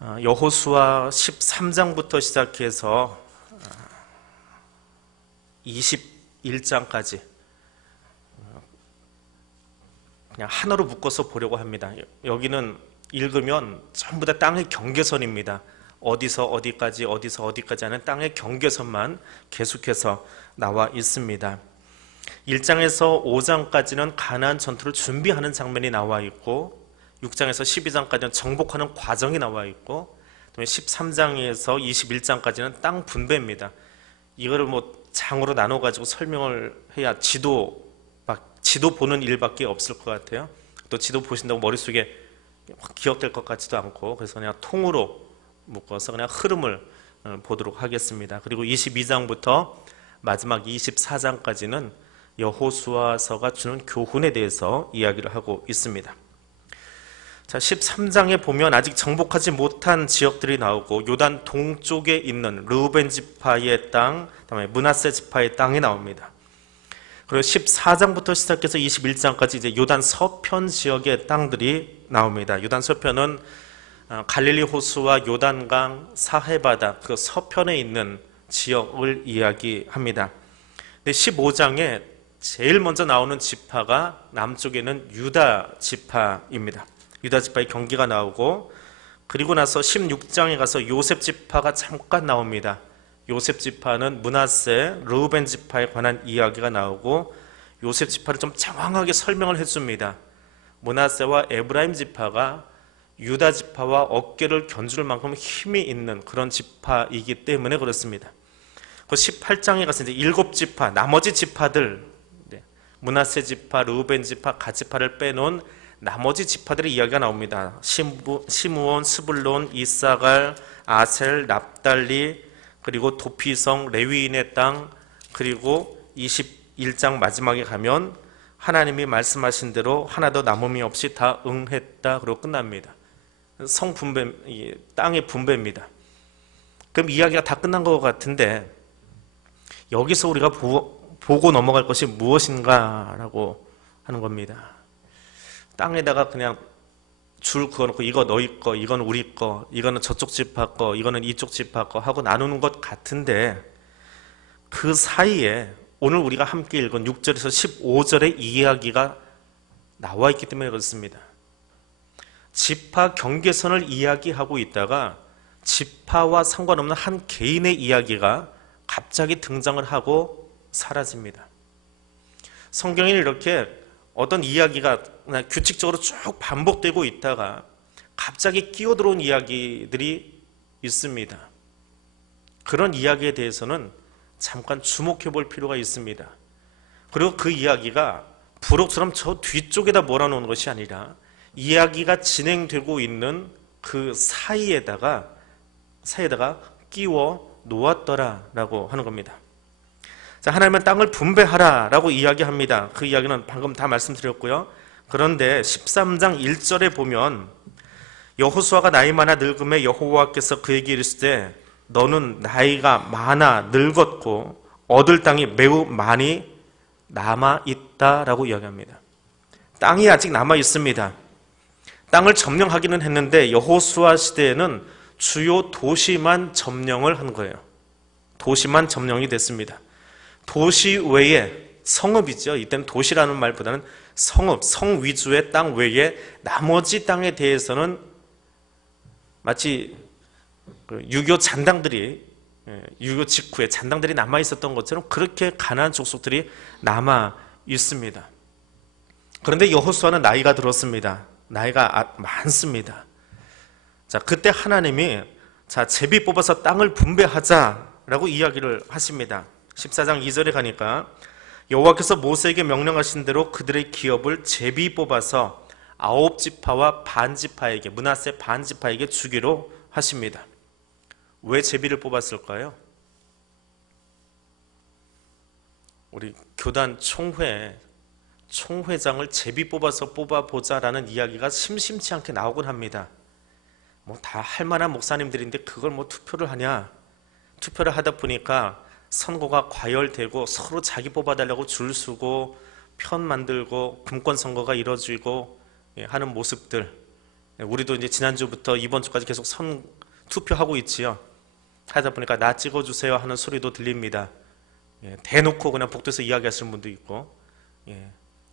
여호수아 13장부터 시작해서 21장까지 그냥 하나로 묶어서 보려고 합니다. 여기는 읽으면 전부 다 땅의 경계선입니다. 어디서 어디까지 어디서 어디까지 하는 땅의 경계선만 계속해서 나와 있습니다. 1장에서 5장까지는 가나안 전투를 준비하는 장면이 나와 있고 6장에서 12장까지는 정복하는 과정이 나와 있고 13장에서 21장까지는 땅 분배입니다. 이거를 장으로 나눠 가지고 설명을 해야 지도 보는 일밖에 없을 것 같아요. 또 지도 보신다고 머릿속에 기억될 것 같지도 않고, 그래서 그냥 통으로 묶어서 그냥 흐름을 보도록 하겠습니다. 그리고 22장부터 마지막 24장까지는 여호수아서가 주는 교훈에 대해서 이야기를 하고 있습니다. 자, 13장에 보면 아직 정복하지 못한 지역들이 나오고 요단 동쪽에 있는 르우벤 지파의 땅, 그다음에 므낫세 지파의 땅이 나옵니다. 그리고 14장부터 시작해서 21장까지 이제 요단 서편 지역의 땅들이 나옵니다. 요단 서편은 갈릴리 호수와 요단강 사해바다 그 서편에 있는 지역을 이야기합니다. 근데 15장에 제일 먼저 나오는 지파가 남쪽에는 유다 지파입니다. 유다 지파의 경기가 나오고, 그리고 나서 16장에 가서 요셉 지파가 잠깐 나옵니다. 요셉 지파는 므낫세, 르우벤 지파에 관한 이야기가 나오고, 요셉 지파를 좀 장황하게 설명을 해줍니다. 므낫세와 에브라임 지파가 유다 지파와 어깨를 견줄 만큼 힘이 있는 그런 지파이기 때문에 그렇습니다. 그 18장에 가서 이제 7지파, 나머지 지파들, 므낫세 지파, 르우벤 지파, 갓 지파를 빼놓은 나머지 지파들의 이야기가 나옵니다. 시므온, 스불론, 이사갈, 아셀, 납달리, 그리고 도피성, 레위인의 땅, 그리고 21장 마지막에 가면 하나님이 말씀하신 대로 하나도 남음이 없이 다 응했다. 그러고 끝납니다. 성분배, 땅의 분배입니다. 그럼 이야기가 다 끝난 것 같은데 여기서 우리가 보고 넘어갈 것이 무엇인가라고 하는 겁니다. 땅에다가 그냥 줄 그어놓고 이거 너희 거, 이건 우리 거, 이거는 저쪽 지파 거, 이거는 이쪽 지파 거 하고 나누는 것 같은데, 그 사이에 오늘 우리가 함께 읽은 6절에서 15절의 이야기가 나와 있기 때문에 그렇습니다. 지파 경계선을 이야기하고 있다가 지파와 상관없는 한 개인의 이야기가 갑자기 등장을 하고 사라집니다. 성경에 이렇게 어떤 이야기가 그냥 규칙적으로 쭉 반복되고 있다가 갑자기 끼어들어온 이야기들이 있습니다. 그런 이야기에 대해서는 잠깐 주목해 볼 필요가 있습니다. 그리고 그 이야기가 부록처럼 저 뒤쪽에다 몰아놓은 것이 아니라 이야기가 진행되고 있는 그 사이에다가 끼워 놓았더라라고 하는 겁니다. 자, 하나님은 땅을 분배하라라고 이야기합니다. 그 이야기는 방금 다 말씀드렸고요. 그런데 13장 1절에 보면 여호수아가 나이 많아 늙음에 여호와께서 그에게 이르시되 너는 나이가 많아 늙었고 얻을 땅이 매우 많이 남아 있다라고 이야기합니다. 땅이 아직 남아 있습니다. 땅을 점령하기는 했는데 여호수아 시대에는 주요 도시만 점령을 한 거예요. 도시만 점령이 됐습니다. 도시 외에 성읍이죠. 이때는 도시라는 말보다는 성읍, 성 위주의 땅 외에 나머지 땅에 대해서는 마치 유교 잔당들이, 유교 직후에 잔당들이 남아 있었던 것처럼 그렇게 가나안 족속들이 남아 있습니다. 그런데 여호수아는 나이가 들었습니다. 나이가 많습니다. 자, 그때 하나님이 제비 뽑아서 땅을 분배하자라고 이야기를 하십니다. 14장 2절에 가니까 여호와께서 모세에게 명령하신 대로 그들의 기업을 제비 뽑아서 9지파와 반지파에게, 므낫세 반지파에게 주기로 하십니다. 왜 제비를 뽑았을까요? 우리 교단 총회장을 제비 뽑아서 뽑아보자라는 이야기가 심심치 않게 나오곤 합니다. 다 할 만한 목사님들인데 그걸 투표를 하냐? 투표를 하다 보니까 선거가 과열되고 서로 자기 뽑아달라고 줄 서고 편 만들고 금권 선거가 이뤄지고 하는 모습들, 우리도 이제 지난주부터 이번 주까지 계속 선 투표하고 있지요. 하다 보니까 나 찍어주세요 하는 소리도 들립니다. 대놓고 그냥 복도에서 이야기하시는 분도 있고,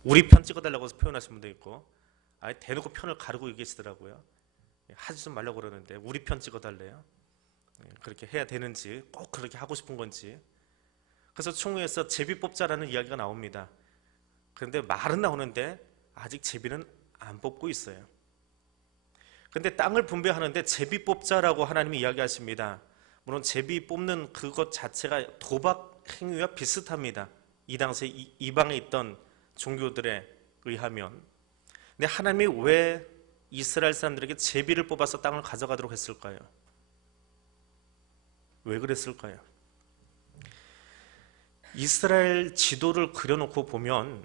우리 편 찍어달라고 표현하시는 분도 있고, 아예 대놓고 편을 가르고 계시더라고요. 하지 좀 말라고 그러는데 우리 편 찍어달래요. 그렇게 해야 되는지, 꼭 그렇게 하고 싶은 건지. 그래서 총회에서 제비 뽑자라는 이야기가 나옵니다. 그런데 말은 나오는데 아직 제비는 안 뽑고 있어요. 근데 땅을 분배하는데 제비 뽑자라고 하나님이 이야기하십니다. 물론 제비 뽑는 그것 자체가 도박 행위와 비슷합니다. 이 당시에 이방에 있던 종교들에 의하면. 근데 하나님이 왜 이스라엘 사람들에게 제비를 뽑아서 땅을 가져가도록 했을까요? 왜 그랬을까요? 이스라엘 지도를 그려놓고 보면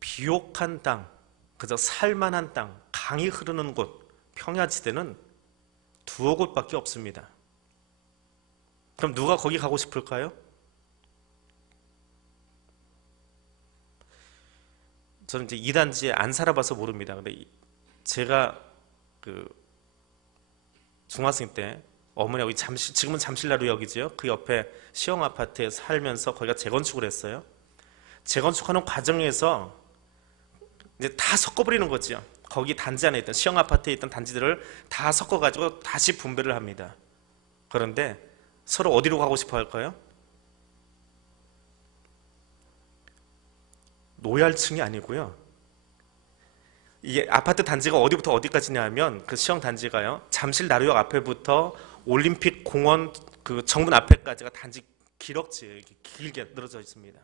비옥한 땅, 그저 살만한 땅, 강이 흐르는 곳, 평야지대는 두어 곳밖에 없습니다. 그럼 누가 거기 가고 싶을까요? 저는 이제 2단지에 안 살아봐서 모릅니다. 근데 제가 중학생 때 어머니하고 지금은 잠실나루역이죠. 그 옆에 시형 아파트에 살면서 거기가 재건축을 했어요. 재건축하는 과정에서 이제 다 섞어버리는 거죠. 거기 단지 안에 있던 시형 아파트에 있던 단지들을 다 섞어가지고 다시 분배를 합니다. 그런데 서로 어디로 가고 싶어 할까요? 노열층이 아니고요. 이게 아파트 단지가 어디부터 어디까지냐 하면 그 시형 단지가요. 잠실나루역 앞에부터 올림픽 공원 그 정문 앞에까지가 단지 기럭지예요. 이렇게 길게 늘어져 있습니다.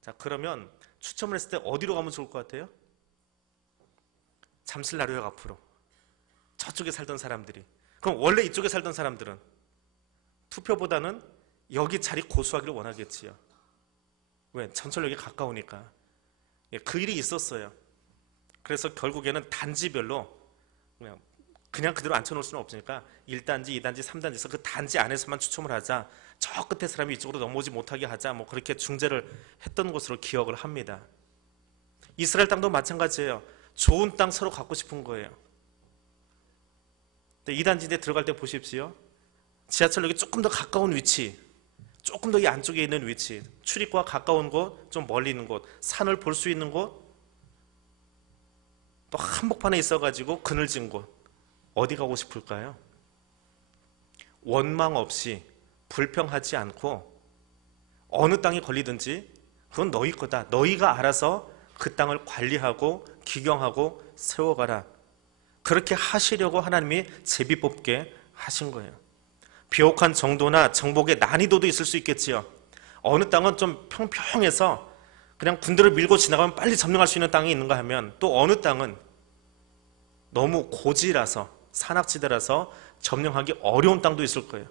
자, 그러면 추첨을 했을 때 어디로 가면 좋을 것 같아요? 잠실나루역 앞으로. 저쪽에 살던 사람들이. 그럼 원래 이쪽에 살던 사람들은 투표보다는 여기 자리 고수하기를 원하겠지요. 왜? 전철역이 가까우니까. 그 일이 있었어요. 그래서 결국에는 단지별로 그냥 그대로 앉혀놓을 수는 없으니까 1단지, 2단지, 3단지에서 그 단지 안에서만 추첨을 하자. 저 끝에 사람이 이쪽으로 넘어오지 못하게 하자. 뭐 그렇게 중재를 했던 것으로 기억을 합니다. 이스라엘 땅도 마찬가지예요. 좋은 땅 서로 갖고 싶은 거예요. 2단지에 들어갈 때 보십시오. 지하철역이 조금 더 가까운 위치, 조금 더 이 안쪽에 있는 위치, 출입구와 가까운 곳, 좀 멀리 있는 곳, 산을 볼 수 있는 곳, 또 한복판에 있어가지고 그늘진 곳, 어디 가고 싶을까요? 원망 없이 불평하지 않고 어느 땅이 걸리든지 그건 너희 거다. 너희가 알아서 그 땅을 관리하고 기경하고 세워가라. 그렇게 하시려고 하나님이 제비 뽑게 하신 거예요. 비옥한 정도나 정복의 난이도도 있을 수 있겠지요. 어느 땅은 좀 평평해서 그냥 군대를 밀고 지나가면 빨리 점령할 수 있는 땅이 있는가 하면 또 어느 땅은 너무 고지라서 산악지대라서 점령하기 어려운 땅도 있을 거예요.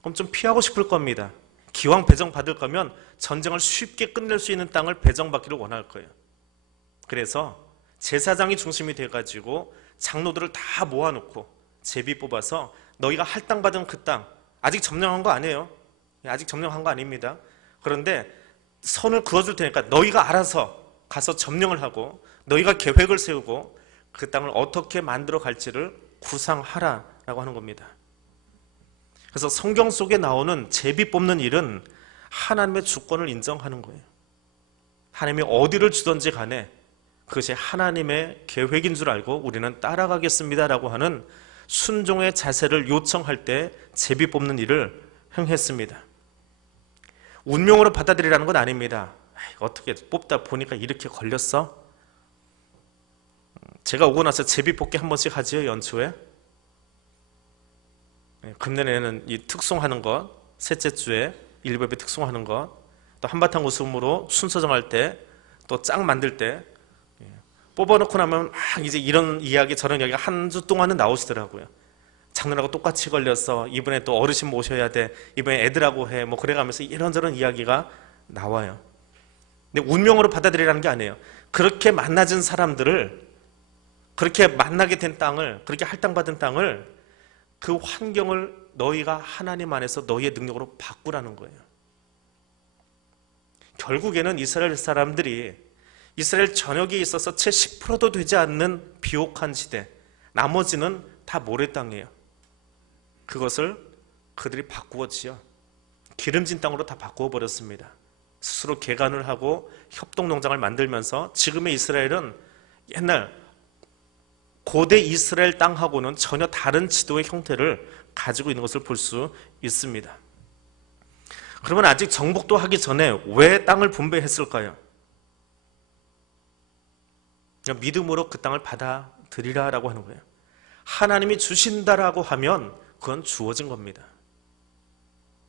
그럼 좀 피하고 싶을 겁니다. 기왕 배정받을 거면 전쟁을 쉽게 끝낼 수 있는 땅을 배정받기를 원할 거예요. 그래서 제사장이 중심이 돼가지고 장로들을 다 모아놓고 제비 뽑아서 너희가 할당받은 그 땅, 아직 점령한 거 아니에요. 아직 점령한 거 아닙니다. 그런데 선을 그어줄 테니까 너희가 알아서 가서 점령을 하고 너희가 계획을 세우고 그 땅을 어떻게 만들어 갈지를 구상하라라고 하는 겁니다. 그래서 성경 속에 나오는 제비 뽑는 일은 하나님의 주권을 인정하는 거예요. 하나님이 어디를 주든지 간에 그것이 하나님의 계획인 줄 알고 우리는 따라가겠습니다라고 하는 순종의 자세를 요청할 때 제비 뽑는 일을 행했습니다. 운명으로 받아들이라는 건 아닙니다. 어떻게 뽑다 보니까 이렇게 걸렸어? 제가 오고 나서 제비 뽑기 한 번씩 하지요, 연초에. 금년에는 이 특송하는 것, 셋째 주에 일곱에 특송하는 것, 또 한바탕 웃음으로 순서 정할 때, 또 짝 만들 때 뽑아놓고 나면 막 이제 이런 이야기 저런 이야기가 한 주 동안은 나오시더라고요. 장로하고 똑같이 걸렸어. 이번에 또 어르신 모셔야 돼. 이번에 애들하고 해. 뭐 그래가면서 이런저런 이야기가 나와요. 근데 운명으로 받아들이라는 게 아니에요. 그렇게 만나진 사람들을, 그렇게 만나게 된 땅을, 그렇게 할당받은 땅을, 그 환경을 너희가 하나님 안에서 너희의 능력으로 바꾸라는 거예요. 결국에는 이스라엘 사람들이 이스라엘 전역에 있어서 채 10%도 되지 않는 비옥한 지대, 나머지는 다 모래 땅이에요. 그것을 그들이 바꾸어 지어 기름진 땅으로 다 바꾸어 버렸습니다. 스스로 개간을 하고 협동농장을 만들면서 지금의 이스라엘은 옛날 고대 이스라엘 땅하고는 전혀 다른 지도의 형태를 가지고 있는 것을 볼 수 있습니다. 그러면 아직 정복도 하기 전에 왜 땅을 분배했을까요? 믿음으로 그 땅을 받아들이라라고 하는 거예요. 하나님이 주신다라고 하면 그건 주어진 겁니다.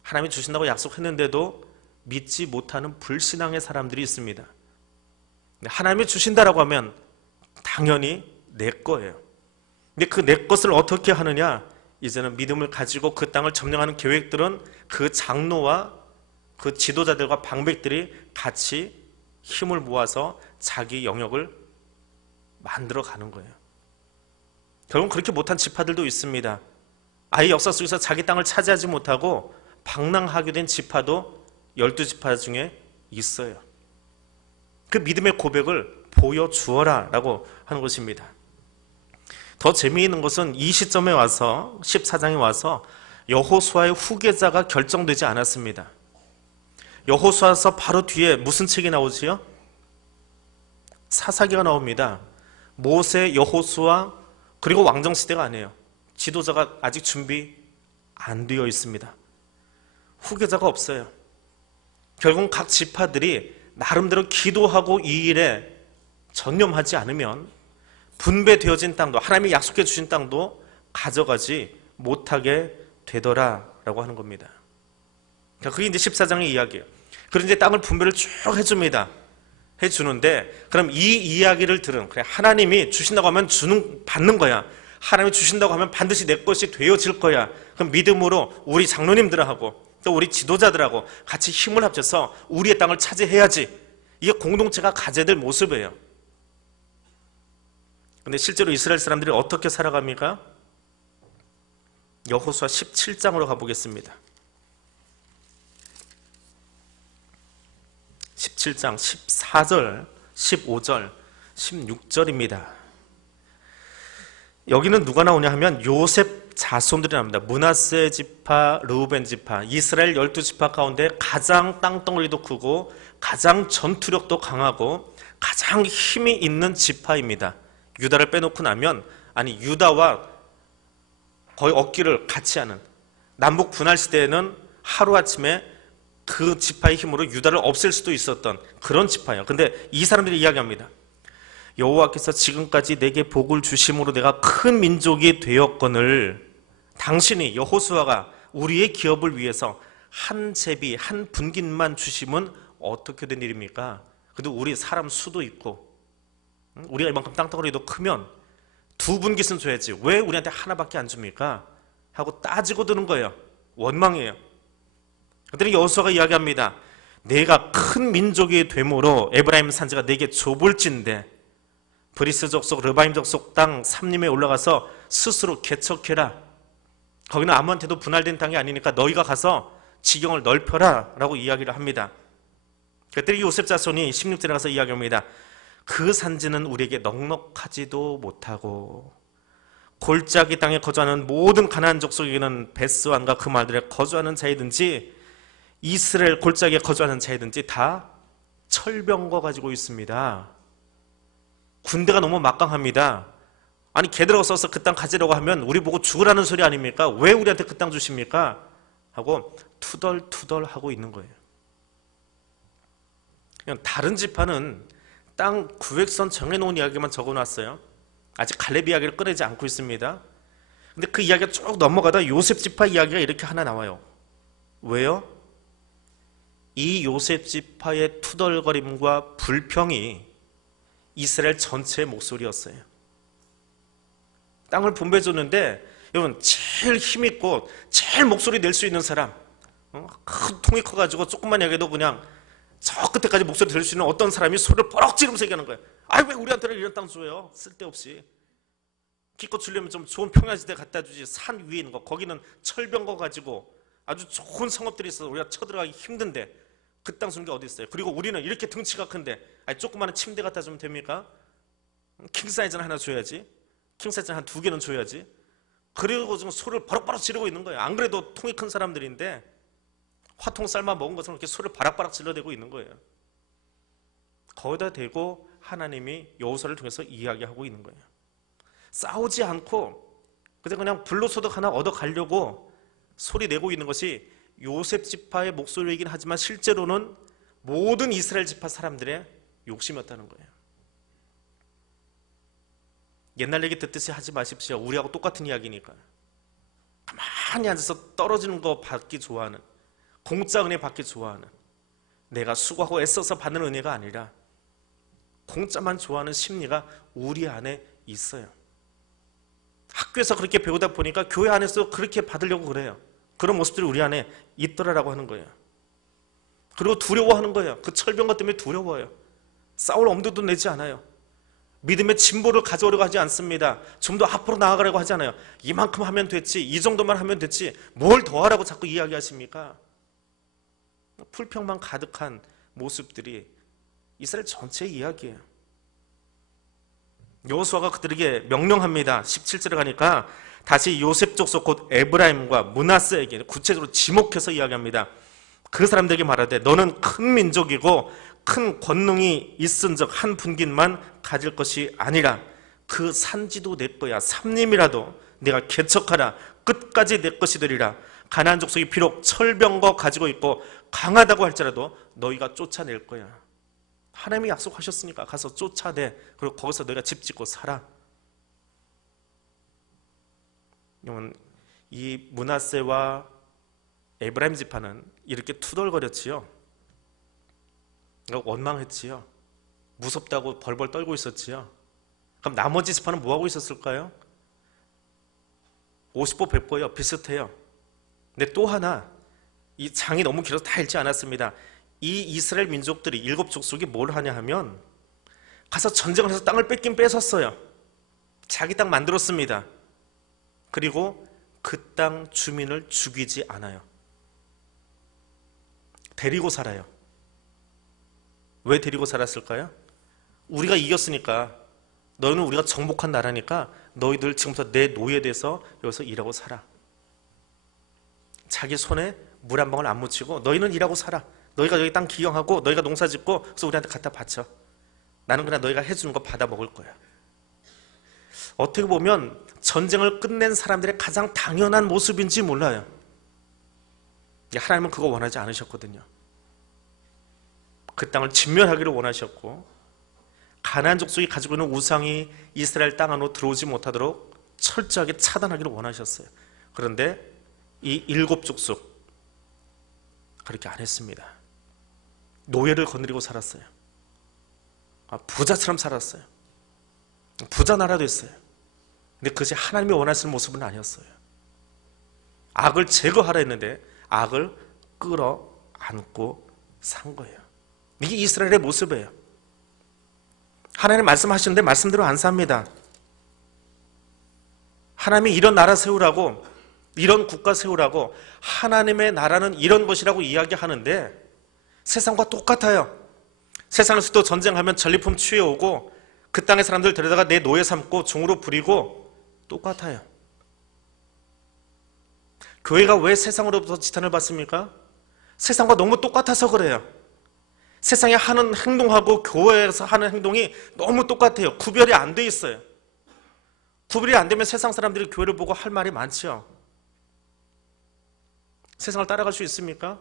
하나님이 주신다고 약속했는데도 믿지 못하는 불신앙의 사람들이 있습니다. 하나님이 주신다라고 하면 당연히 내 거예요. 근데 그 내 것을 어떻게 하느냐? 이제는 믿음을 가지고 그 땅을 점령하는 계획들은 그 장로와 그 지도자들과 방백들이 같이 힘을 모아서 자기 영역을 만들어 가는 거예요. 결국 그렇게 못한 지파들도 있습니다. 아예 역사 속에서 자기 땅을 차지하지 못하고 방랑하게 된 지파도 12지파 중에 있어요. 그 믿음의 고백을 보여주어라 라고 하는 것입니다. 더 재미있는 것은 이 시점에 와서 14장에 와서 여호수아의 후계자가 결정되지 않았습니다. 여호수아서 바로 뒤에 무슨 책이 나오지요? 사사기가 나옵니다. 모세, 여호수아, 그리고 왕정시대가 아니에요. 지도자가 아직 준비 안 되어 있습니다. 후계자가 없어요. 결국 각 지파들이 나름대로 기도하고 이 일에 전념하지 않으면 분배되어진 땅도, 하나님이 약속해 주신 땅도 가져가지 못하게 되더라라고 하는 겁니다. 그게 이제 14장의 이야기예요. 그래서 이제 땅을 분배를 쭉 해줍니다. 해주는데, 그럼 이 이야기를 들은, 그래, 하나님이 주신다고 하면 받는 거야. 하나님이 주신다고 하면 반드시 내 것이 되어질 거야. 그럼 믿음으로 우리 장로님들하고 또 우리 지도자들하고 같이 힘을 합쳐서 우리의 땅을 차지해야지. 이게 공동체가 가져야 될 모습이에요. 근데 실제로 이스라엘 사람들이 어떻게 살아갑니까? 여호수아 17장으로 가보겠습니다. 17장 14절, 15절, 16절입니다. 여기는 누가 나오냐 하면 요셉 자손들이 나옵니다. 므낫세 지파, 르우벤 지파, 이스라엘 12지파 가운데 가장 땅덩어리도 크고 가장 전투력도 강하고 가장 힘이 있는 지파입니다. 유다를 빼놓고 나면, 아니 유다와 거의 어깨를 같이 하는, 남북 분할 시대에는 하루아침에 그 지파의 힘으로 유다를 없앨 수도 있었던 그런 지파예요. 근데 이 사람들이 이야기합니다. 여호와께서 지금까지 내게 복을 주심으로 내가 큰 민족이 되었거늘 당신이, 여호수아가 우리의 기업을 위해서 한 제비, 한 분깃만 주심은 어떻게 된 일입니까? 그래도 우리 사람 수도 있고 우리가 이만큼 땅덩어리도 크면 2분깃은 줘야지 왜 우리한테 하나밖에 안 줍니까? 하고 따지고 드는 거예요. 원망이에요. 그랬더니 여호수아가 이야기합니다. 내가 큰 민족이 되므로 에브라임 산지가 내게 좁을진데 브리스 족속, 르바임 족속 땅 삼림에 올라가서 스스로 개척해라. 거기는 아무한테도 분할된 땅이 아니니까 너희가 가서 지경을 넓혀라 라고 이야기를 합니다. 그랬더니 요셉 자손이 16절에 가서 이야기합니다. 그 산지는 우리에게 넉넉하지도 못하고 골짜기 땅에 거주하는 모든 가나안 족속에게는 베스완과 그 말들에 거주하는 자이든지 이스라엘 골짜기에 거주하는 자이든지 다 철병거 가지고 있습니다. 군대가 너무 막강합니다. 아니 걔들하고 써서 그 땅 가지려고 하면 우리 보고 죽으라는 소리 아닙니까? 왜 우리한테 그 땅 주십니까? 하고 투덜투덜 하고 있는 거예요. 그냥 다른 지파는 땅 구획선 정해놓은 이야기만 적어놨어요. 아직 갈렙 이야기를 꺼내지 않고 있습니다. 근데 그 이야기가 쭉 넘어가다 요셉 지파 이야기가 이렇게 하나 나와요. 왜요? 이 요셉 지파의 투덜거림과 불평이 이스라엘 전체의 목소리였어요. 땅을 분배해줬는데 여러분 제일 힘있고 제일 목소리 낼 수 있는 사람, 큰 통이 커가지고 조금만 얘기해도 그냥 저 끝에까지 목소리 들을 수 있는 어떤 사람이 소리를 뻐럭 지르면서 얘기하는 거예요. 아이 왜 우리한테는 이런 땅 줘요? 쓸데없이. 기껏 주려면 좀 좋은 평야지대 갖다 주지. 산 위에 있는 거 거기는 철병거 가지고 아주 좋은 성읍들이 있어서 우리가 쳐들어가기 힘든데 그 땅 주는 게 어디 있어요? 그리고 우리는 이렇게 등치가 큰데 조그마한 침대 갖다 주면 됩니까? 킹사이즈는 하나 줘야지. 킹사이즈는 한 2개는 줘야지. 그리고 지금 소를 바락바락 지르고 있는 거예요. 안 그래도 통이 큰 사람들인데 화통 삶아 먹은 것처럼 이렇게 소를 바락바락 질러대고 있는 거예요. 거기다 대고 하나님이 여호수아를 통해서 이야기하고 있는 거예요. 싸우지 않고 그냥 불로소득 하나 얻어가려고 소리 내고 있는 것이 요셉 지파의 목소리이긴 하지만 실제로는 모든 이스라엘 지파 사람들의 욕심이었다는 거예요. 옛날 얘기 듣듯이 하지 마십시오. 우리하고 똑같은 이야기니까. 가만히 앉아서 떨어지는 거 받기 좋아하는, 공짜 은혜 받기 좋아하는, 내가 수고하고 애써서 받는 은혜가 아니라 공짜만 좋아하는 심리가 우리 안에 있어요. 학교에서 그렇게 배우다 보니까 교회 안에서 그렇게 받으려고 그래요. 그런 모습들이 우리 안에 있더라라고 하는 거예요. 그리고 두려워하는 거예요. 그 철병것 때문에 두려워요. 싸울 엄두도 내지 않아요. 믿음의 진보를 가져오려고 하지 않습니다. 좀 더 앞으로 나아가려고 하지 않아요. 이만큼 하면 됐지, 이 정도만 하면 됐지, 뭘 더 하라고 자꾸 이야기하십니까? 불평만 가득한 모습들이 이스라엘 전체의 이야기예요. 여호수아가 그들에게 명령합니다. 17절에 가니까 다시 요셉 족속 곧 에브라임과 므낫세에게 구체적으로 지목해서 이야기합니다. 그 사람들에게 말하되 너는 큰 민족이고 큰 권능이 있은즉 한 분깃만 가질 것이 아니라 그 산지도 내 거야. 삼림이라도 내가 개척하라. 끝까지 내 것이 되리라. 가나안 족속이 비록 철병거 가지고 있고 강하다고 할지라도 너희가 쫓아낼 거야. 하나님이 약속하셨으니까 가서 쫓아내. 그리고 거기서 너희가 집 짓고 살아. 이 므낫세와 에브라임 지파는 이렇게 투덜거렸지요. 원망했지요. 무섭다고 벌벌 떨고 있었지요. 그럼 나머지 지파는 뭐하고 있었을까요? 50보 100보요. 비슷해요. 근데 또 하나, 이 장이 너무 길어서 다 읽지 않았습니다. 이 이스라엘 민족들이 7족속이 뭘 하냐 하면 가서 전쟁을 해서 땅을 뺏긴 뺏었어요. 자기 땅 만들었습니다. 그리고 그 땅 주민을 죽이지 않아요. 데리고 살아요. 왜 데리고 살았을까요? 우리가 이겼으니까, 너희는 우리가 정복한 나라니까 너희들 지금부터 내 노예돼서 여기서 일하고 살아. 자기 손에 물 한 방울 안 묻히고 너희는 일하고 살아. 너희가 여기 땅 기경하고 너희가 농사 짓고 그래서 우리한테 갖다 바쳐. 나는 그냥 너희가 해주는 거 받아 먹을 거야. 어떻게 보면 전쟁을 끝낸 사람들의 가장 당연한 모습인지 몰라요. 하나님은 그거 원하지 않으셨거든요. 그 땅을 진멸하기를 원하셨고 가나안 족속이 가지고 있는 우상이 이스라엘 땅 안으로 들어오지 못하도록 철저하게 차단하기를 원하셨어요. 그런데 이 7족속 그렇게 안 했습니다. 노예를 거느리고 살았어요. 부자처럼 살았어요. 부자 나라 됐어요. 근데 그것이 하나님이 원하시는 모습은 아니었어요. 악을 제거하라 했는데 악을 끌어안고 산 거예요. 이게 이스라엘의 모습이에요. 하나님 말씀하시는데 말씀대로 안 삽니다. 하나님이 이런 나라 세우라고, 이런 국가 세우라고, 하나님의 나라는 이런 것이라고 이야기하는데 세상과 똑같아요. 세상에서도 전쟁하면 전리품 취해오고 그 땅의 사람들 데려다가 내 노예 삼고 종으로 부리고 똑같아요. 교회가 왜 세상으로부터 지탄을 받습니까? 세상과 너무 똑같아서 그래요. 세상에 하는 행동하고 교회에서 하는 행동이 너무 똑같아요. 구별이 안 돼 있어요. 구별이 안 되면 세상 사람들이 교회를 보고 할 말이 많죠. 세상을 따라갈 수 있습니까?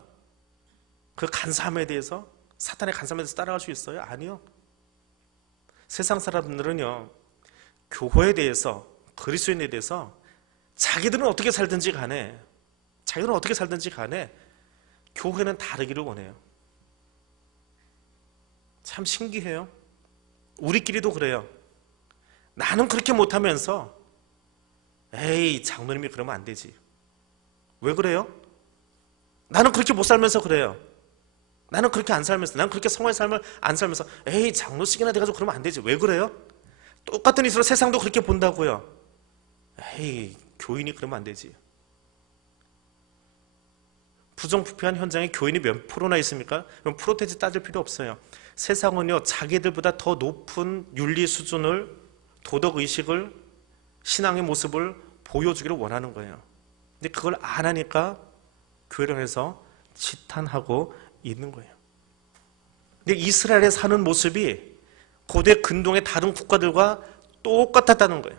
그 간사함에 대해서, 사탄의 간사함에 대해서 따라갈 수 있어요? 아니요. 세상 사람들은요, 교회에 대해서, 그리스도인에 대해서 자기들은 어떻게 살든지 간에, 교회는 다르기를 원해요. 참 신기해요. 우리끼리도 그래요. 나는 그렇게 못하면서 에이 장로님이 그러면 안 되지. 왜 그래요? 나는 그렇게 못 살면서 그래요. 나는 그렇게 안 살면서, 나는 그렇게 성화의 삶을 안 살면서 에이 장로식이나 돼가지고 그러면 안 되지. 왜 그래요? 똑같은 이스라엘 세상도 그렇게 본다고요. 에이 교인이 그러면 안 되지. 부정부패한 현장에 교인이 몇 프로나 있습니까? 그럼 프로테지 따질 필요 없어요. 세상은요, 자기들보다 더 높은 윤리 수준을, 도덕의식을, 신앙의 모습을 보여주기를 원하는 거예요. 근데 그걸 안 하니까 교회를 해서 지탄하고 있는 거예요. 근데 이스라엘에 사는 모습이 고대 근동의 다른 국가들과 똑같았다는 거예요.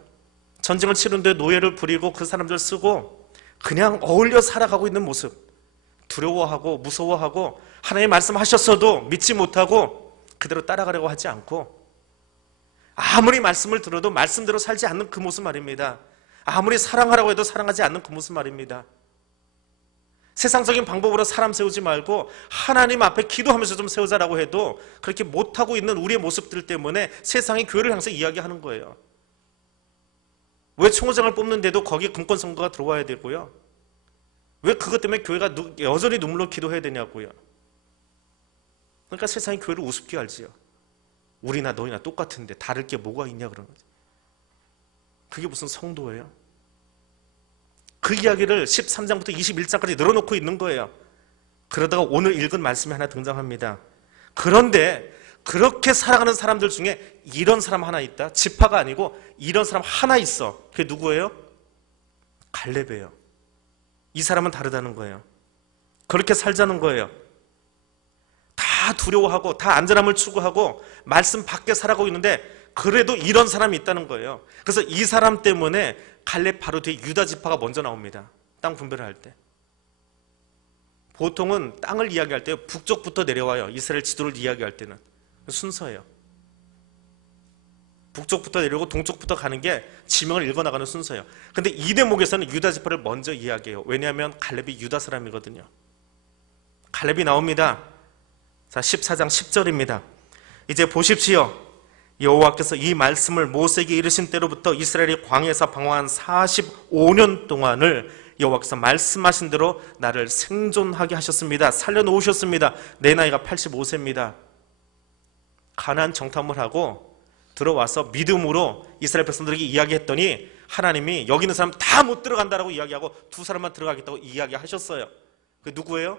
전쟁을 치는데 노예를 부리고 그 사람들 쓰고 그냥 어울려 살아가고 있는 모습. 두려워하고 무서워하고 하나님 말씀하셨어도 믿지 못하고 그대로 따라가려고 하지 않고 아무리 말씀을 들어도 말씀대로 살지 않는 그 모습 말입니다. 아무리 사랑하라고 해도 사랑하지 않는 그 모습 말입니다. 세상적인 방법으로 사람 세우지 말고 하나님 앞에 기도하면서 좀 세우자라고 해도 그렇게 못하고 있는 우리의 모습들 때문에 세상이 교회를 항상 이야기하는 거예요. 왜 총회장을 뽑는데도 거기에 금권선거가 들어와야 되고요? 왜 그것 때문에 교회가 여전히 눈물로 기도해야 되냐고요? 그러니까 세상이 교회를 우습게 알지요. 우리나 너희나 똑같은데 다를 게 뭐가 있냐 그런 거지. 그게 무슨 성도예요? 그 이야기를 13장부터 21장까지 늘어놓고 있는 거예요. 그러다가 오늘 읽은 말씀이 하나 등장합니다. 그런데 그렇게 살아가는 사람들 중에 이런 사람 하나 있다. 지파가 아니고 이런 사람 하나 있어. 그게 누구예요? 갈렙이에요. 이 사람은 다르다는 거예요. 그렇게 살자는 거예요. 다 두려워하고 다 안전함을 추구하고 말씀 밖에 살아가고 있는데 그래도 이런 사람이 있다는 거예요. 그래서 이 사람 때문에 갈렙 바로 뒤에 유다 지파가 먼저 나옵니다. 땅 분배를 할 때. 보통은 땅을 이야기할 때 북쪽부터 내려와요. 이스라엘 지도를 이야기할 때는. 순서예요. 북쪽부터 내려오고 동쪽부터 가는 게 지명을 읽어나가는 순서예요. 근데 이 대목에서는 유다 지파를 먼저 이야기해요. 왜냐하면 갈렙이 유다 사람이거든요. 갈렙이 나옵니다. 자, 14장 10절입니다. 이제 보십시오. 여호와께서 이 말씀을 모세에게 이르신 때로부터 이스라엘이 광야에서 방황한 45년 동안을 여호와께서 말씀하신 대로 나를 생존하게 하셨습니다. 살려놓으셨습니다. 내 나이가 85세입니다. 가나안 정탐을 하고 들어와서 믿음으로 이스라엘 백성들에게 이야기했더니 하나님이 여기 있는 사람 다 못 들어간다라고 이야기하고 두 사람만 들어가겠다고 이야기하셨어요. 그게 누구예요?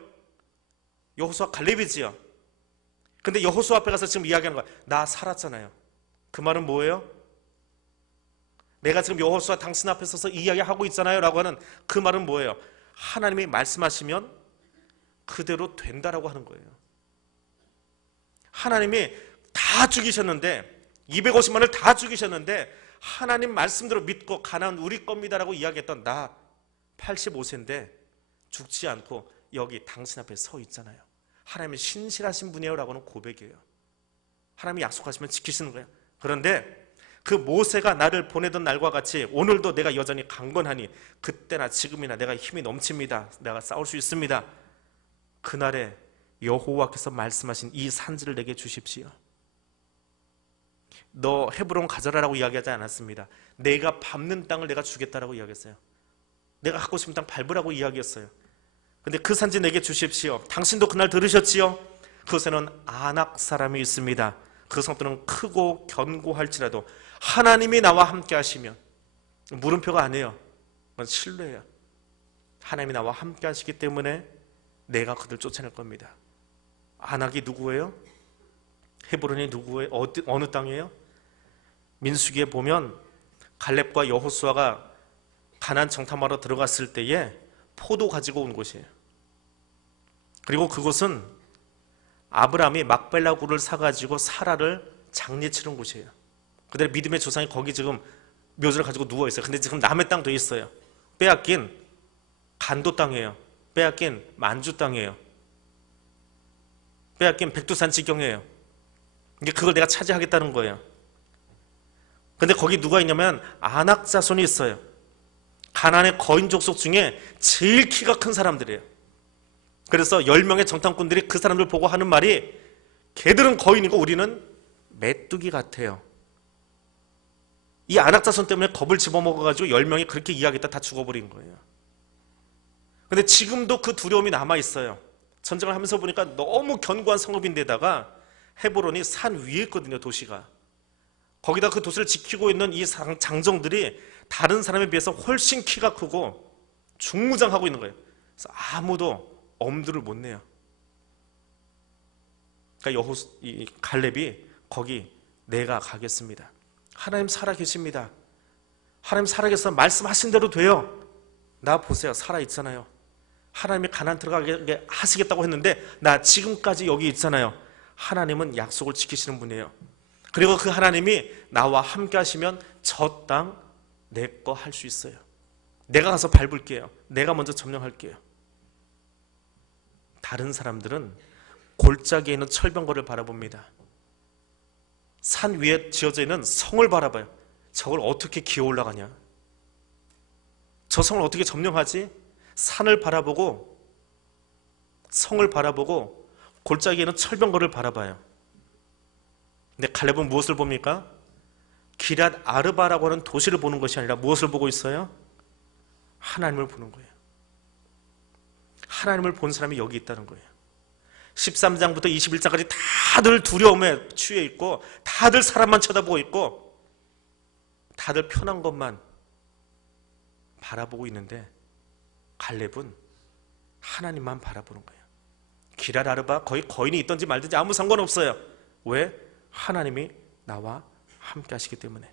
여호수아 갈렙이지요. 근데 여호수아 앞에 가서 지금 이야기하는 거야. 나 살았잖아요. 그 말은 뭐예요? 내가 지금 여호수아 당신 앞에 서서 이야기하고 있잖아요 라고 하는 그 말은 뭐예요? 하나님이 말씀하시면 그대로 된다라고 하는 거예요. 하나님이 다 죽이셨는데 250만을 다 죽이셨는데 하나님 말씀대로 믿고 가나안 우리 겁니다라고 이야기했던 나 85세인데 죽지 않고 여기 당신 앞에 서 있잖아요. 하나님이 신실하신 분이에요 라고 하는 고백이에요. 하나님이 약속하시면 지키시는 거예요. 그런데 그 모세가 나를 보내던 날과 같이 오늘도 내가 여전히 강건하니 그때나 지금이나 내가 힘이 넘칩니다. 내가 싸울 수 있습니다. 그날에 여호와께서 말씀하신 이 산지를 내게 주십시오. 너 헤브론 가져라라고 이야기하지 않았습니다. 내가 밟는 땅을 내가 주겠다라고 이야기했어요. 내가 갖고 싶은 땅 밟으라고 이야기했어요. 근데 그 산지 내게 주십시오. 당신도 그날 들으셨지요? 그곳에는 아낙 사람이 있습니다. 그 성들은 크고 견고할지라도 하나님이 나와 함께 하시면, 물음표가 아니에요. 그건 신뢰예요. 하나님이 나와 함께 하시기 때문에 내가 그들 쫓아낼 겁니다. 아낙이 누구예요? 헤브론이 누구예요? 어느 땅이에요? 민수기에 보면 갈렙과 여호수아가 가나안 정탐하러 들어갔을 때에 포도 가지고 온 곳이에요. 그리고 그곳은 아브라함이 막벨라 굴을 사가지고 사라를 장례 치른 곳이에요. 그들의 믿음의 조상이 거기 지금 묘지를 가지고 누워있어요. 근데 지금 남의 땅 돼 있어요. 빼앗긴 간도 땅이에요. 빼앗긴 만주 땅이에요. 빼앗긴 백두산 지경이에요. 이게 그걸 내가 차지하겠다는 거예요. 근데 거기 누가 있냐면 아낙 자손이 있어요. 가나안의 거인 족속 중에 제일 키가 큰 사람들이에요. 그래서 10명의 정탐꾼들이 그 사람들 보고 하는 말이 걔들은 거인이고 우리는 메뚜기 같아요. 이 아낙 자손 때문에 겁을 집어먹어가지고 10명이 그렇게 이야기했다 다 죽어버린 거예요. 근데 지금도 그 두려움이 남아있어요. 전쟁을 하면서 보니까 너무 견고한 성읍인데다가 헤브론이 산 위에 있거든요. 도시가. 거기다 그 도시를 지키고 있는 이 장정들이 다른 사람에 비해서 훨씬 키가 크고 중무장하고 있는 거예요. 그래서 아무도 엄두를 못 내요. 그러니까 갈렙이 거기 내가 가겠습니다. 하나님 살아계십니다. 하나님 살아계셔서 말씀하신 대로 돼요. 나 보세요. 살아있잖아요. 하나님이 가나안 들어가게 하시겠다고 했는데 나 지금까지 여기 있잖아요. 하나님은 약속을 지키시는 분이에요. 그리고 그 하나님이 나와 함께 하시면 저 땅 내 거 할 수 있어요. 내가 가서 밟을게요. 내가 먼저 점령할게요. 다른 사람들은 골짜기에 있는 철병거를 바라봅니다. 산 위에 지어져 있는 성을 바라봐요. 저걸 어떻게 기어 올라가냐? 저 성을 어떻게 점령하지? 산을 바라보고 성을 바라보고 골짜기에 있는 철병거를 바라봐요. 근데 갈렙은 무엇을 봅니까? 기럇 아르바라고 하는 도시를 보는 것이 아니라 무엇을 보고 있어요? 하나님을 보는 거예요. 하나님을 본 사람이 여기 있다는 거예요. 13장부터 21장까지 다들 두려움에 취해 있고 다들 사람만 쳐다보고 있고 다들 편한 것만 바라보고 있는데 갈렙은 하나님만 바라보는 거예요. 기럇 아르바 거기 거인이 있든지 말든지 아무 상관없어요. 왜? 하나님이 나와 함께 하시기 때문에.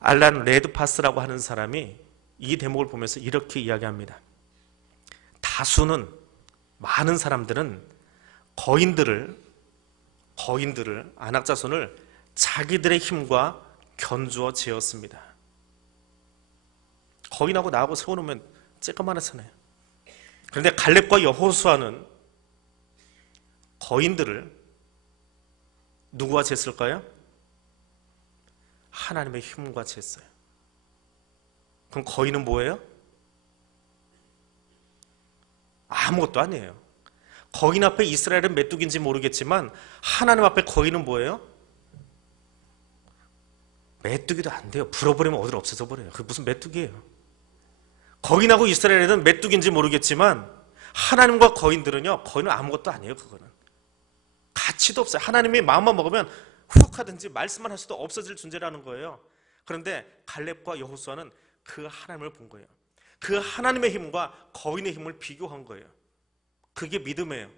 알란 레드파스라고 하는 사람이 이 대목을 보면서 이렇게 이야기합니다. 많은 사람들은 거인들을 안악자손을 자기들의 힘과 견주어 지었습니다. 거인하고 나하고 세워놓으면 쬐까만하잖아요. 그런데 갈렙과 여호수아는 거인들을 누구와 쟀을까요? 하나님의 힘과 쟀어요. 그럼 거인은 뭐예요? 아무것도 아니에요. 거인 앞에 이스라엘은 메뚜기인지 모르겠지만 하나님 앞에 거인은 뭐예요? 메뚜기도 안 돼요. 불어버리면 어디로 없어져 버려요. 그게 무슨 메뚜기예요. 거인하고 이스라엘은 메뚜기인지 모르겠지만 하나님과 거인들은요, 거인은 아무것도 아니에요. 그거는 가치도 없어요. 하나님이 마음만 먹으면 훅 하든지 말씀만 하셔도 없어질 존재라는 거예요. 그런데 갈렙과 여호수아는 그 하나님을 본 거예요. 그 하나님의 힘과 거인의 힘을 비교한 거예요. 그게 믿음이에요.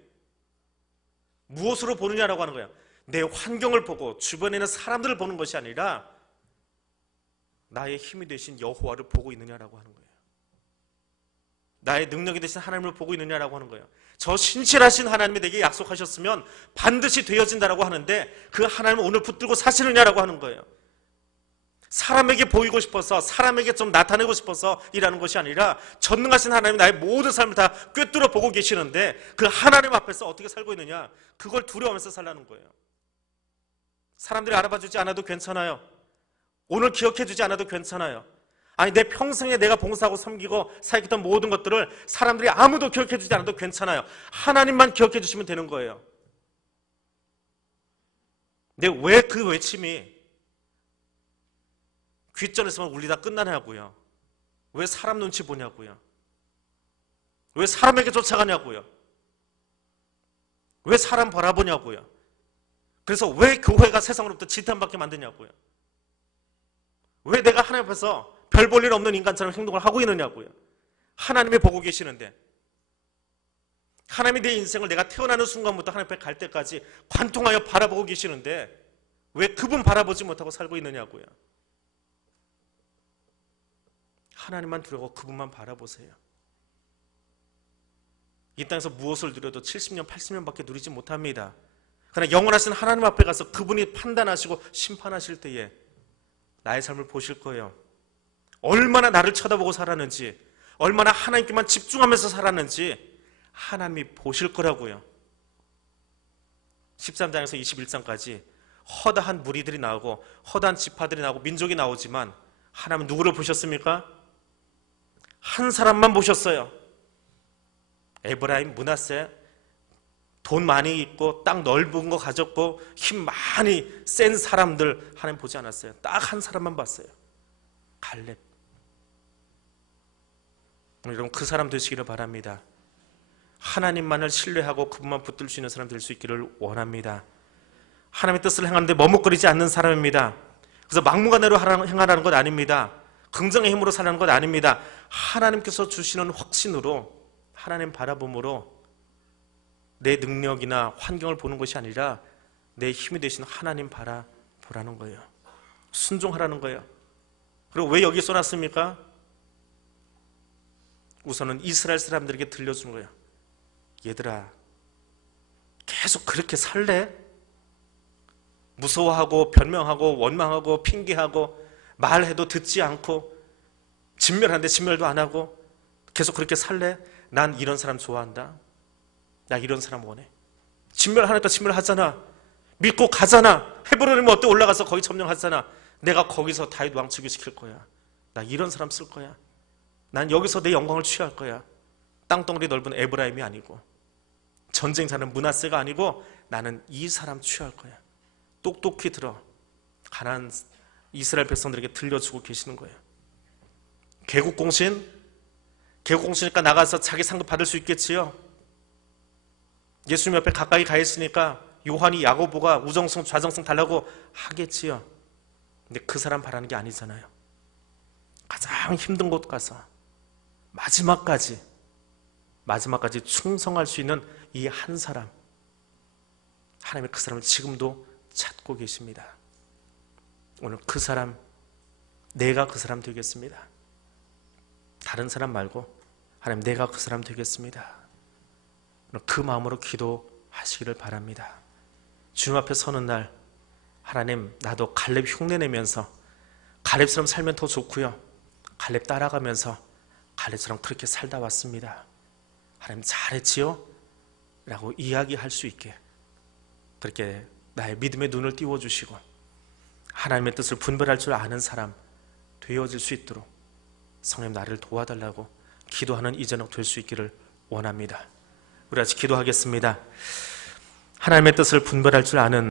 무엇으로 보느냐라고 하는 거예요. 내 환경을 보고 주변에 있는 사람들을 보는 것이 아니라 나의 힘이 되신 여호와를 보고 있느냐라고 하는 거예요. 나의 능력이 되신 하나님을 보고 있느냐라고 하는 거예요. 저 신실하신 하나님이 내게 약속하셨으면 반드시 되어진다라고 하는데 그 하나님을 오늘 붙들고 사시느냐라고 하는 거예요. 사람에게 보이고 싶어서 사람에게 좀 나타내고 싶어서 일하는 것이 아니라 전능하신 하나님이 나의 모든 삶을 다 꿰뚫어 보고 계시는데 그 하나님 앞에서 어떻게 살고 있느냐, 그걸 두려워하면서 살라는 거예요. 사람들이 알아봐 주지 않아도 괜찮아요. 오늘 기억해 주지 않아도 괜찮아요. 아니 내 평생에 내가 봉사하고 섬기고 사역했던 모든 것들을 사람들이 아무도 기억해 주지 않아도 괜찮아요. 하나님만 기억해 주시면 되는 거예요. 근데 왜 그 외침이 귓전에서만 울리다 끝나냐고요. 왜 사람 눈치 보냐고요. 왜 사람에게 쫓아가냐고요. 왜 사람 바라보냐고요. 그래서 왜 교회가 세상으로부터 지탄받게 만드냐고요. 왜 내가 하나님 앞에서 별 볼 일 없는 인간처럼 행동을 하고 있느냐고요. 하나님이 보고 계시는데, 하나님이 내 인생을 내가 태어나는 순간부터 하나님 앞에 갈 때까지 관통하여 바라보고 계시는데 왜 그분 바라보지 못하고 살고 있느냐고요. 하나님만 두려워 그분만 바라보세요. 이 땅에서 무엇을 누려도 70년, 80년밖에 누리지 못합니다. 그러나 영원하신 하나님 앞에 가서 그분이 판단하시고 심판하실 때에 나의 삶을 보실 거예요. 얼마나 나를 쳐다보고 살았는지, 얼마나 하나님께만 집중하면서 살았는지 하나님이 보실 거라고요. 13장에서 21장까지 허다한 무리들이 나오고 허다한 지파들이 나오고 민족이 나오지만 하나님은 누구를 보셨습니까? 한 사람만 보셨어요. 에브라임, 므낫세, 돈 많이 있고 땅 넓은 거 가졌고 힘 많이 센 사람들 하나님 보지 않았어요. 딱 한 사람만 봤어요. 갈렙. 여러분 그 사람 되시기를 바랍니다. 하나님만을 신뢰하고 그분만 붙들 수 있는 사람 될 수 있기를 원합니다. 하나님의 뜻을 행하는데 머뭇거리지 않는 사람입니다. 그래서 막무가내로 행하라는 것 아닙니다. 긍정의 힘으로 살라는 것 아닙니다. 하나님께서 주시는 확신으로 하나님 바라봄으로 내 능력이나 환경을 보는 것이 아니라 내 힘이 되신 하나님 바라보라는 거예요. 순종하라는 거예요. 그리고 왜 여기 써놨습니까? 우선은 이스라엘 사람들에게 들려주는 거예요. 얘들아, 계속 그렇게 살래? 무서워하고 변명하고 원망하고 핑계하고 말해도 듣지 않고 진멸하는데 진멸도 안 하고 계속 그렇게 살래? 난 이런 사람 좋아한다. 나 이런 사람 원해. 진멸하니까 진멸하잖아. 믿고 가잖아. 헤브론이면 어때? 올라가서 거기 점령하잖아. 내가 거기서 다윗 왕 즉위시킬 거야. 나 이런 사람 쓸 거야. 난 여기서 내 영광을 취할 거야. 땅덩어리 넓은 에브라임이 아니고 전쟁자는 므낫세가 아니고 나는 이 사람 취할 거야. 똑똑히 들어. 가나안 이스라엘 백성들에게 들려주고 계시는 거예요. 개국공신이니까 나가서 자기 상급 받을 수 있겠지요. 예수님 옆에 가까이 가 있으니까 요한이 야고보가 우정성 좌정성 달라고 하겠지요. 근데 그 사람 바라는 게 아니잖아요. 가장 힘든 곳 가서 마지막까지 충성할 수 있는 이 한 사람, 하나님의 그 사람을 지금도 찾고 계십니다. 오늘 그 사람, 내가 그 사람 되겠습니다. 다른 사람 말고 하나님, 내가 그 사람 되겠습니다. 그 마음으로 기도하시기를 바랍니다. 주님 앞에 서는 날, 하나님, 나도 갈렙 흉내내면서 갈렙처럼 살면 더 좋고요, 갈렙 따라가면서 갈렙처럼 그렇게 살다 왔습니다. 하나님 잘했지요? 라고 이야기할 수 있게 그렇게 나의 믿음의 눈을 띄워주시고 하나님의 뜻을 분별할 줄 아는 사람 되어질 수 있도록 성령 나를 도와달라고 기도하는 이 저녁 될 수 있기를 원합니다. 우리 같이 기도하겠습니다. 하나님의 뜻을 분별할 줄 아는